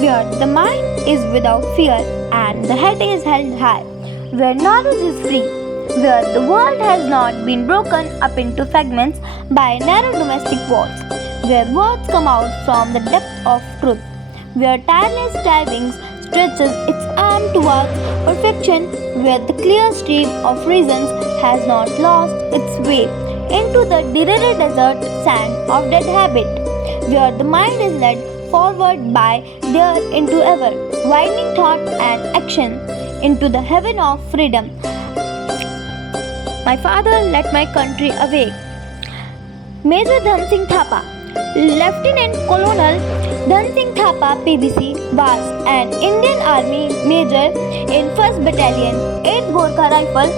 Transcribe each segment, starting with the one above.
where the mind is without fear and the head is held high, where knowledge is free, where the world has not been broken up into fragments by narrow domestic walls, where words come out from the depth of truth, where tireless striving stretches its arm towards perfection, where the clear stream of reasons has not lost its way into the dreary desert sand of dead habit, where the mind is led forward by there into ever widening thought and action into the heaven of freedom. My father led my country awake. Major Dhan Singh Thapa, Lieutenant Colonel Dhan Singh Thapa PBC was an Indian Army Major in 1st Battalion, 8th Gorkha Rifle.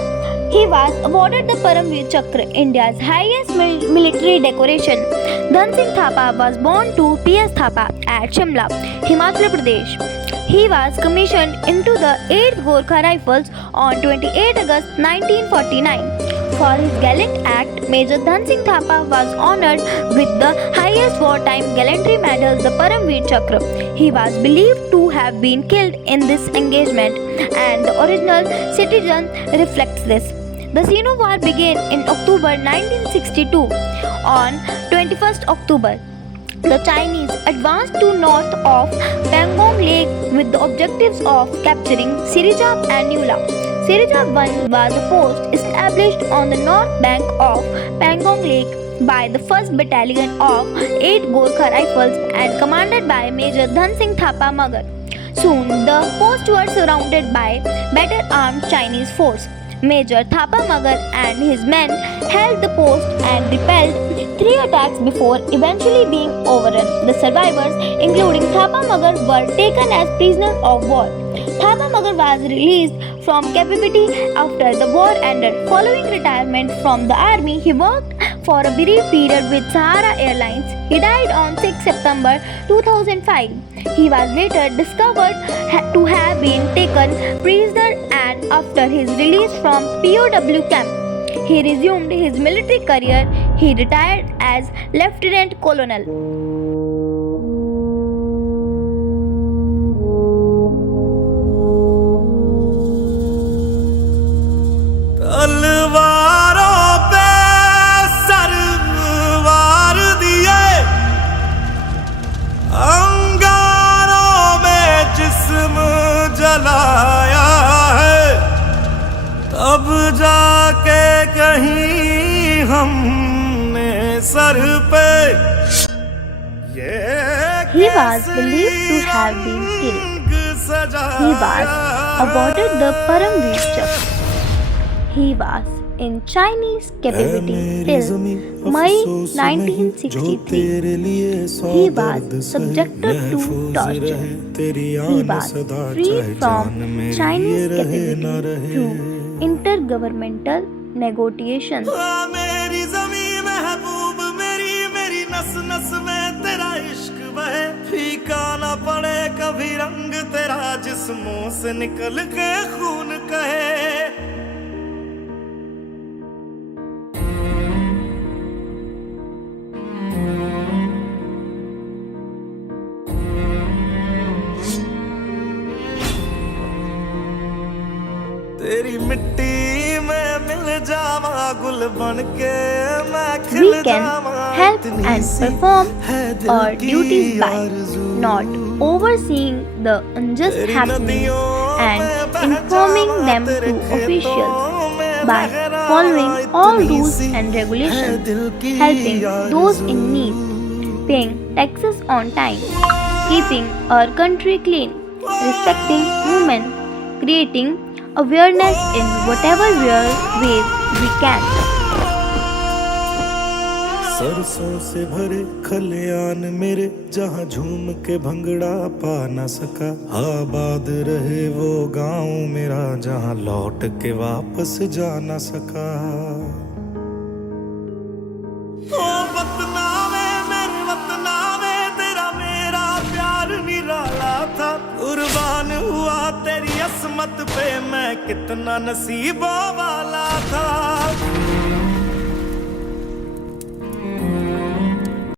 He was awarded the Paramveer Chakra, India's highest military decoration. Dhan Singh Thapa was born to P.S. Thapa at Shimla, Himachal Pradesh. He was commissioned into the 8th Gorkha Rifles on 28 August 1949. For his gallant act, Major Dhan Singh Thapa was honored with the highest wartime gallantry medal, the Paramveer Chakra. He was believed to have been killed in this engagement, and the original citizen reflects this. The Sino War began in October 1962. On 21st October, the Chinese advanced to north of Pangong Lake with the objectives of capturing Sirijap and Nula. Sirijap 1 was a post established on the north bank of Pangong Lake by the 1st Battalion of 8th Gorkha Rifles and commanded by Major Dhan Singh Thapa Magar. Soon, the posts were surrounded by better armed Chinese force. Major Thapa Magar and his men held the post and repelled 3 attacks before eventually being overrun. The survivors, including Thapa Magar, were taken as prisoners of war. Thapa Magar was released from captivity after the war ended. Following retirement from the army, he worked for a brief period with Sahara Airlines. He died on 6 September 2005. He was later discovered to have been taken prisoner, and after his release from POW camp, he resumed his military career. He retired as Lieutenant Colonel. तलवारों पे सरवार दिए, अंगारों में जिस्म जलाया है, तब जाके कहीं हमने सर पे ये He was believed to have been killed. He was awarded the Paramveer Chakra. He was in Chinese captivity till May 1963. He was subjected to torture. He was freed from Chinese captivity through intergovernmental negotiations. मेरी ज़मीं महबूब मेरी, मेरी नस नस में तेरा इश्क बहे, फीका ना पड़े कभी रंग तेरा, जिस्मों से निकल के खून कहे। तेरी मिट्टी में मिल जावा गुल बनके मैं खिल We can help and perform our duties by not overseeing the unjust happenings and informing them to officials, by following all rules and regulations, helping those in need, paying taxes on time, keeping our country clean, respecting women, creating awareness in whatever ways we can. सरसों से भरे खलियान मेरे, जहाँ झूम के भंगड़ा पा न सका, आबाद रहे वो गांव मेरा, जहाँ लौट के वापस जा न सका। ओ वतना में मेरे वतना में तेरा मेरा प्यार निराला था, कुर्बान हुआ तेरी असमत पे मैं कितना नसीबों वाला था।